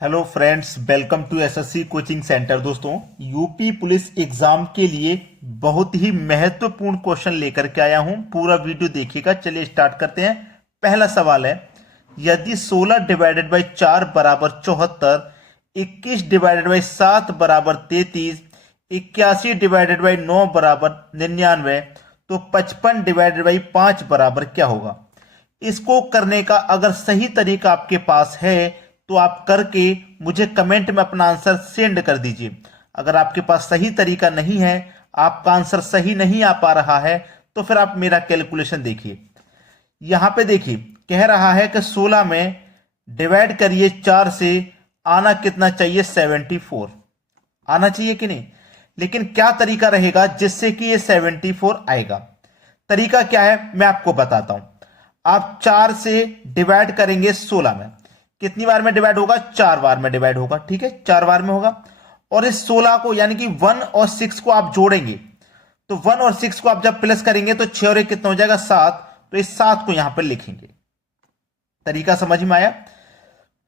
Hello friends, welcome to SSC coaching centre. दोस्तों, UP police exam के लिए बहुत ही महत्वपूर्ण क्वेश्चन लेकर के आया हूं। पूरा वीडियो देखिएगा। चलिए स्टार्ट करते हैं। पहला सवाल है, यदि 16 डिवाइडेड बाई 4 बराबर 74, 21 डिवाइडेड बाई 7 बराबर 33, 81 डिवाइडेड बाई 9 बराबर 99, तो 55 डिवाइडेड बाई 5 बराबर क्या होगा? इसको करने का अगर सही तरीका आपके पास है तो आप करके मुझे कमेंट में अपना आंसर सेंड कर दीजिए। अगर आपके पास सही तरीका नहीं है, आपका आंसर सही नहीं आ पा रहा है, तो फिर आप मेरा कैलकुलेशन देखिए। यहां पे देखिए, कह रहा है कि 16 में डिवाइड करिए 4 से, आना कितना चाहिए? 74 आना चाहिए कि नहीं? लेकिन क्या तरीका रहेगा जिससे कि ये 74 आएगा? तरीका क्या है मैं आपको बताता हूं। आप 4 से डिवाइड करेंगे 16 में, कितनी बार में डिवाइड होगा? 4 बार में डिवाइड होगा। ठीक है, 4 बार में होगा। और इस 16 को यानी कि 1 और 6 को आप जोड़ेंगे, तो 1 और 6 को आप जब प्लस करेंगे तो 6 और 1 कितना हो जाएगा? 7। तो इस 7 को यहां पर लिखेंगे। तरीका समझ में आया?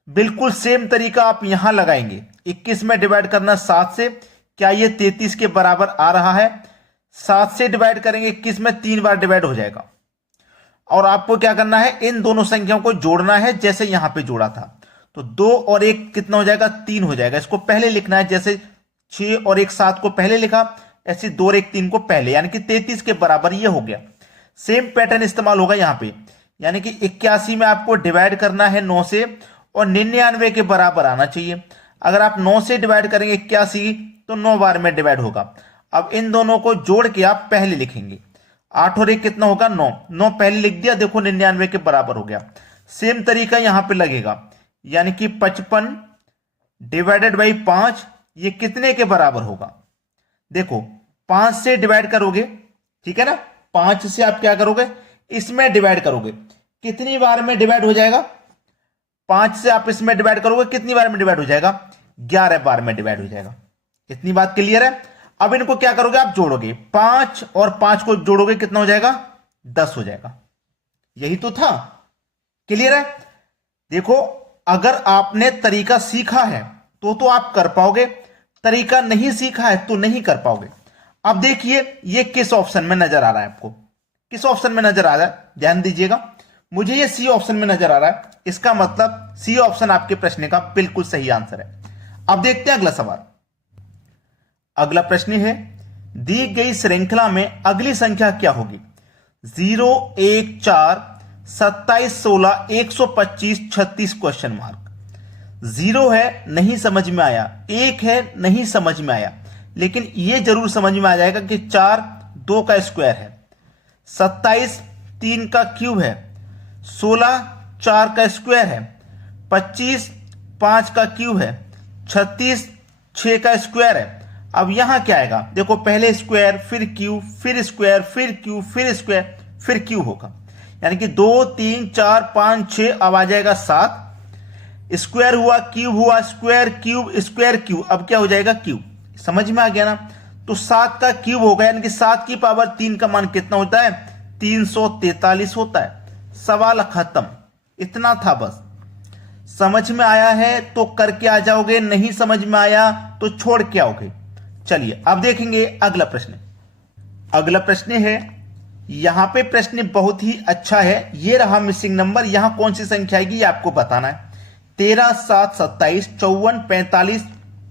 बिल्कुल सेम तरीका आप यहां लगाएंगे। 21 में डिवाइड करना 7 से, क्या ये 33 के बराबर आ रहा है? 7 से डिवाइड करेंगे 21 में, 3 बार डिवाइड हो जाएगा। और आपको क्या करना है? इन दोनों संख्याओं को जोड़ना है जैसे यहां पे जोड़ा था। तो 2 और 1 कितना हो जाएगा? 3 हो जाएगा। इसको पहले लिखना है, जैसे 6 और 1 7 को पहले लिखा, ऐसे 2 और 1 3 को पहले, यानी कि 33 के बराबर ये हो गया। सेम पैटर्न इस्तेमाल होगा यहां पे, यानी कि 81 में आपको डिवाइड करना है 9 से, और 99 के बराबर आना चाहिए। अगर आप 9 से डिवाइड करेंगे 81 तो 9 बार में डिवाइड होगा। अब इन दोनों को जोड़ के आप पहले लिखेंगे। 8 और 1 कितना होगा? 9। 9 पहले लिख दिया, देखो 99 के बराबर हो गया। सेम तरीका यहां पे लगेगा, यानी कि 55 डिवाइडेड बाई 5 ये कितने के बराबर होगा? देखो 5 से डिवाइड करोगे, ठीक है ना? 5 से आप क्या करोगे? इसमें डिवाइड करोगे, कितनी बार में डिवाइड हो जाएगा? 5 से आप इसमें डिवाइड करोगे, कितनी बार में डिवाइड हो जाएगा? 11 बार में डिवाइड हो जाएगा। इतनी बात क्लियर है? अब इनको क्या करोगे? आप जोड़ोगे, 5 और 5 को जोड़ोगे, कितना हो जाएगा? 10 हो जाएगा। यही तो था। क्लियर है? देखो, अगर आपने तरीका सीखा है तो आप कर पाओगे, तरीका नहीं सीखा है तो नहीं कर पाओगे। अब देखिए, ये किस ऑप्शन में नजर आ रहा है आपको? किस ऑप्शन में नजर आ रहा है? ध्यान दीजिएगा। मुझे ये सी ऑप्शन में नजर आ रहा है, इसका मतलब सी ऑप्शन आपके प्रश्न का बिल्कुल सही आंसर है। अब देखते हैं अगला सवाल। अगला प्रश्न है, दी गई श्रृंखला में अगली संख्या क्या होगी? 0 1 4 27 16 125 36 क्वेश्चन मार्क। 0 है, नहीं समझ में आया। 1 है, नहीं समझ में आया। लेकिन यह जरूर समझ में आ जाएगा कि 4 2 का स्क्वायर है, 27 3 का क्यूब है, 16 4 का स्क्वायर है, 25 5 का क्यूब है, 36 6 का स्क्वायर है। अब यहां क्या आएगा? देखो, पहले स्क्वायर, फिर क्यूब, फिर स्क्वायर, फिर क्यूब, फिर स्क्वायर, फिर क्यूब होगा, यानी कि 2 3 4 5 6। अब आ जाएगा 7। स्क्वायर हुआ, क्यूब हुआ, स्क्वायर क्यूब स्क्वायर क्यूब। अब क्या हो जाएगा? क्यूब। समझ में आ गया ना? तो 7 का क्यूब होगा, यानी कि 7 की पावर 3 का मान कितना होता है? 343 होता है। सवाल खत्म। इतना था बस। समझ में आया है तो करके आ जाओगे, नहीं समझ में आया तो छोड़ के आओगे। चलिए अब देखेंगे अगला प्रश्न। अगला प्रश्न है, यहां पे प्रश्न बहुत ही अच्छा है। ये रहा मिसिंग नंबर। यहां कौन सी संख्या आएगी ये आपको बताना है। 13 7 27 54 45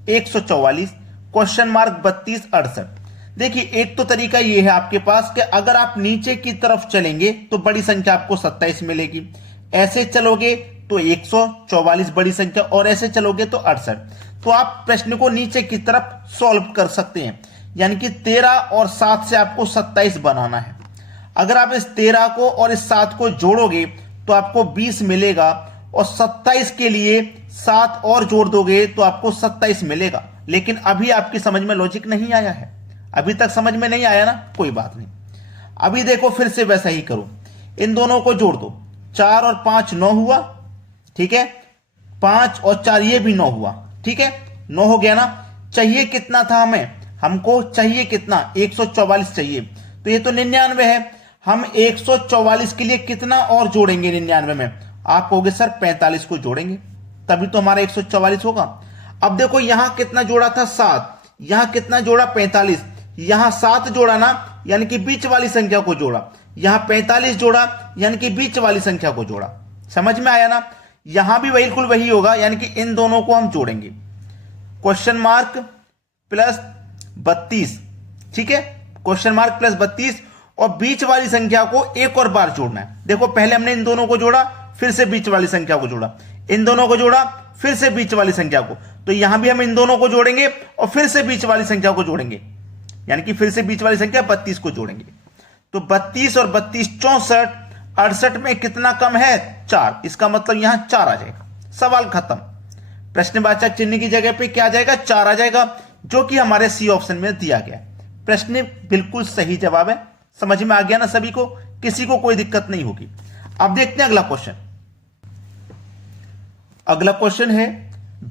144 क्वेश्चन मार्क 32 68। देखिए, एक तो तरीका ये है आपके पास कि अगर आप नीचे की तरफ चलेंगे तो बड़ी संख्या आपको 27 मिलेगी, ऐसे चलोगे तो 144 बड़ी संख्या, और ऐसे चलोगे तो 68। तो आप प्रश्न को नीचे की तरफ सॉल्व कर सकते हैं, यानी कि 13 और 7 से आपको 27 बनाना है। अगर आप इस 13 को और इस 7 को जोड़ोगे तो आपको 20 मिलेगा, और 27 के लिए 7 और जोड़ दोगे तो आपको 27 मिलेगा। लेकिन अभी आपकी समझ में लॉजिक नहीं आया है, अभी तक समझ में नहीं आया ना? कोई बात नहीं। अभी देखो, फिर से वैसा ही करो, इन दोनों को जोड़ दो। 4 और 5 9 हुआ, ठीक है। 5 और 4 ये भी 9 हुआ, ठीक है। 9 हो गया ना? चाहिए कितना था हमें? हमको चाहिए कितना? 144 चाहिए। तो ये तो 99 है। हम 144 के लिए कितना और जोड़ेंगे 99 में? आप कहोगे सर 45 को जोड़ेंगे, तभी तो हमारा 144 होगा। अब देखो यहां कितना जोड़ा था 7, यहां कितना जोड़ा 45, यहां 7 जोड़ा ना, यानी कि बीच वाली संख्या को जोड़ा, यहां 45 जोड़ा यानी कि बीच वाली संख्या को जोड़ा। समझ में आया ना? यहां भी बिल्कुल वही होगा, यानी कि इन दोनों को हम जोड़ेंगे, क्वेश्चन मार्क प्लस 32, ठीक है, क्वेश्चन मार्क प्लस 32, और बीच वाली संख्या को एक और बार जोड़ना है। देखो पहले हमने इन दोनों को जोड़ा, फिर से बीच वाली संख्या को जोड़ा, इन दोनों को जोड़ा, फिर से बीच वाली संख्या को, तो यहां भी हम इन दोनों को जोड़ेंगे और फिर से बीच वाली संख्या को जोड़ेंगे, यानी कि फिर से बीच वाली संख्या 32 को जोड़ेंगे। तो 32 और 32 64, 68 में कितना कम है 4, इसका मतलब यहां 4 आ जाएगा। सवाल खत्म। प्रश्नवाचक चिन्ह की जगह पे क्या आ जाएगा 4 आ जाएगा, जो कि हमारे सी ऑप्शन में दिया गया। प्रश्न बिल्कुल सही जवाब है। समझ में आ गया ना सभी को? किसी को कोई दिक्कत नहीं होगी। अब देखते हैं अगला क्वेश्चन। अगला क्वेश्चन है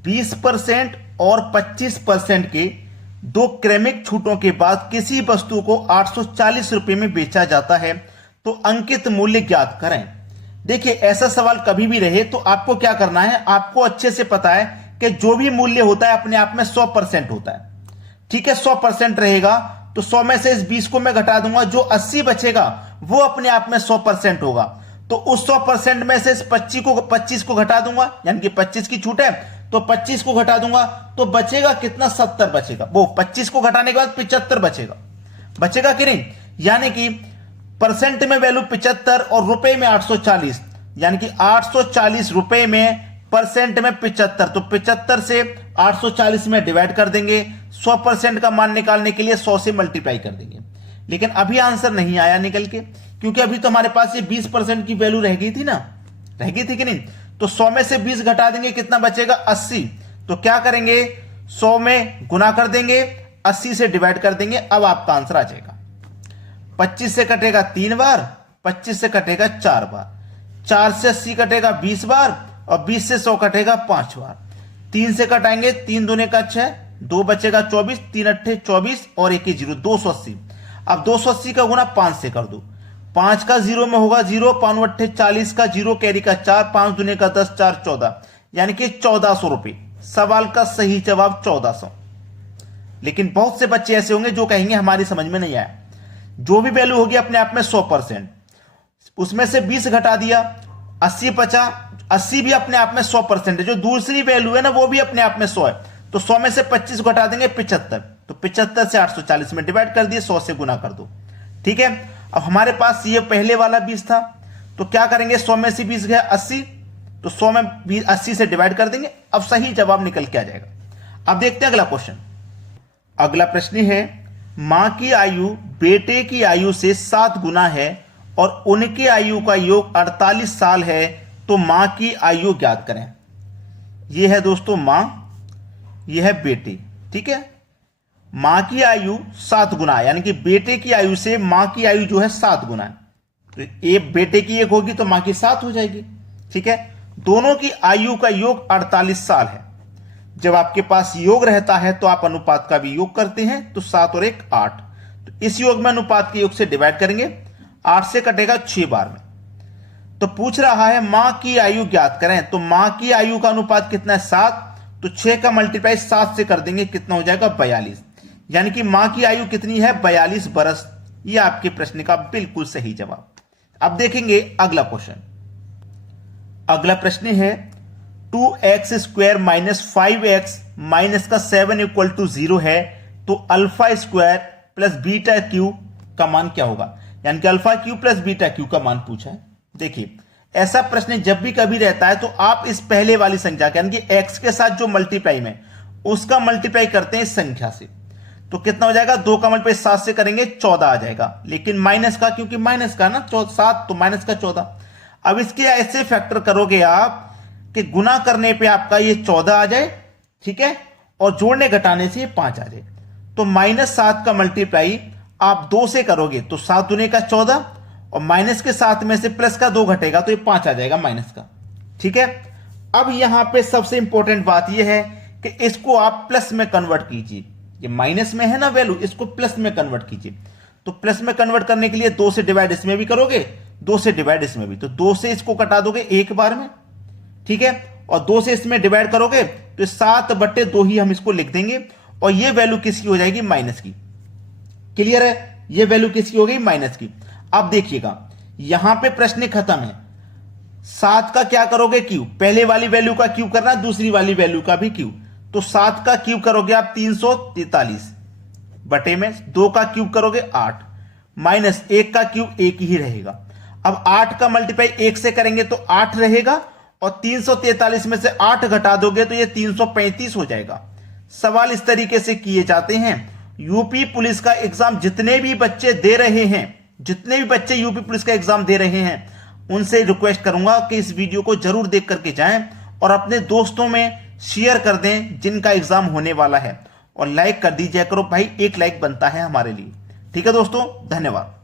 20% और 25% के दो क्रमिक छूटों के बाद किसी वस्तु को 840 रुपए में बेचा जाता है, तो अंकित मूल्य ज्ञात करें। देखिए ऐसा सवाल कभी भी रहे तो आपको क्या करना है, आपको अच्छे से पता है कि जो भी मूल्य होता है अपने आप में 100% होता है, ठीक है, 100% रहेगा। तो 100 में से इस 20 को मैं घटा दूंगा, जो 80 बचेगा वो अपने आप में 100% होगा। तो उस 100% में से इस 25 को घटा दूंगा, यानी कि 25 की छूट है तो 25 को घटा दूंगा, तो बचेगा कितना 70 बचेगा। वो 25 को घटाने के बाद 75 बचेगा, बचेगा कि नहीं? यानी कि परसेंट में वैल्यू 75 और रुपए में 840, यानी कि 840 रुपए में परसेंट में 75, तो 75 से 840 में डिवाइड कर देंगे। 100% का मान निकालने के लिए 100 से मल्टीप्लाई कर देंगे। लेकिन अभी आंसर नहीं आया निकल के, क्योंकि अभी तो हमारे पास ये 20% की वैल्यू रह गई थी ना, रह गई थी कि नहीं? तो 100 में से 20 घटा देंगे, कितना बचेगा 80। तो क्या करेंगे 100 में गुना कर देंगे, 80 से डिवाइड कर देंगे। अब आपका आंसर आ जाएगा 25 से कटेगा 3 बार, 25 से कटेगा 4 बार, 4 से 80 कटेगा 20 बार, और 20 से 100 कटेगा 5 बार। 3 से कटाएंगे, 3 दूने का 6, 2 बचेगा 24, 3 अट्ठे 24 और 1 0, 280। अब 280 का गुना 5 से कर दो, 5 का 0 में होगा 0, 5 अट्ठे 40 का 0 कैरी का 4, 5 दूने का 10, 4 14, यानी कि 1400 रुपए। सवाल का सही जवाब 1400। लेकिन बहुत से बच्चे ऐसे होंगे जो कहेंगे हमारी समझ में नहीं आया। जो भी वैल्यू होगी अपने आप में 100%, उसमें से 20 घटा दिया, 80 बचा, 80 भी अपने आप में 100% है। जो दूसरी वैल्यू है ना वो भी अपने आप में 100 है, तो 100 में से 25 घटा देंगे 75, तो 75 से 840 में डिवाइड कर दिए, 100 से गुना कर दो, ठीक है। अब हमारे पास ये पहले वाला 20 था, तो क्या करेंगे 100 में से 20 गया 80, तो 100 में 80 से डिवाइड कर देंगे। अब सही जवाब निकल के आ जाएगा। अब देखते हैं अगला क्वेश्चन। अगला प्रश्न है मां की आयु बेटे की आयु से 7 गुना है और उनकी आयु का योग 48 साल है, तो मां की आयु ज्ञात करें। यह है दोस्तों मां, यह है बेटी, ठीक है। मां की आयु 7 गुना है, यानी कि बेटे की आयु से मां की आयु जो है 7 गुना है। तो एक बेटे की 1 होगी तो मां की 7 हो जाएगी, ठीक है। दोनों की आयु का योग 48 साल है। जब आपके पास योग रहता है तो आप अनुपात का भी योग करते हैं, तो 7 और 1 8, तो इस योग में अनुपात के योग से डिवाइड करेंगे, 8 से कटेगा 6 बार में। तो पूछ रहा है मां की आयु ज्ञात करें, तो मां की आयु का अनुपात कितना है 7, तो 6 का मल्टीप्लाई 7 से कर देंगे, कितना हो जाएगा 42, यानी कि मां की आयु कितनी है 42 बरस। यह आपके प्रश्न का बिल्कुल सही जवाब। अब देखेंगे अगला क्वेश्चन। अगला प्रश्न है 2x square minus 5x minus का 7 इक्वल टू 0 है, तो alpha square plus beta Q का मान क्या होगा, यानी कि alpha Q plus beta Q का मान पूछा है। देखिए ऐसा प्रश्न जब भी कभी रहता है तो आप इस पहले वाली संख्या के, यानी कि x के साथ जो मल्टीप्लाई में उसका मल्टीप्लाई करते हैं इस संख्या से, तो कितना हो जाएगा 2 का मल्टीप्लाई 7 से करेंगे 14 आ जाएगा। लेकिन माइनस का, क्योंकि माइनस का ना 7, तो माइनस का 14। अब इसके ऐसे फैक्टर करोगे आप कि गुना करने पे आपका ये 14 आ जाए, ठीक है, और जोड़ने घटाने से ये 5 आ जाए। तो -7 का मल्टीप्लाई आप 2 से करोगे तो 7 दूने का 14, और माइनस के 7 में से प्लस का 2 घटेगा तो ये 5 आ जाएगा माइनस का, ठीक है। अब यहां पे सबसे इंपॉर्टेंट बात यह है कि इसको आप प्लस में कन्वर्ट कीजिए। ये माइनस में है ना वैल्यू, इसको प्लस में कन्वर्ट कीजिए। तो प्लस में कन्वर्ट करने के लिए 2 से डिवाइड इसमें भी करोगे, 2 से डिवाइड इसमें भी, तो 2 से इसको कटा दोगे एक बार में, ठीक है, और 2 से इसमें डिवाइड करोगे तो 7/2 ही हम इसको लिख देंगे और ये वैल्यू किसकी हो जाएगी, माइनस की। क्लियर है, ये वैल्यू किसकी हो गई, माइनस की। अब देखिएगा यहां पे प्रश्न खत्म है। 7 का क्या करोगे, क्यूब, पहले वाली वैल्यू का क्यूब करना, दूसरी वाली वैल्यू का भी क्यूब। तो 7 का क्यूब करोगे आप 343 बटे में 2 का क्यूब करोगे 8 माइनस 1 का क्यूब 1 ही रहेगा। अब 8 का मल्टीप्लाई 1 से करेंगे तो 8 रहेगा और 343 में से 8 घटा दोगे तो ये 335 हो जाएगा। सवाल इस तरीके से किए जाते हैं। यूपी पुलिस का एग्जाम जितने भी बच्चे दे रहे हैं, जितने भी बच्चे यूपी पुलिस का एग्जाम दे रहे हैं, उनसे रिक्वेस्ट करूंगा कि इस वीडियो को जरूर देख करके जाएं और अपने दोस्तों में शेयर कर दें जिनका एग्जाम होने वाला है, और लाइक कर दीजिए करो भाई, एक लाइक बनता है हमारे लिए। ठीक है दोस्तों, धन्यवाद।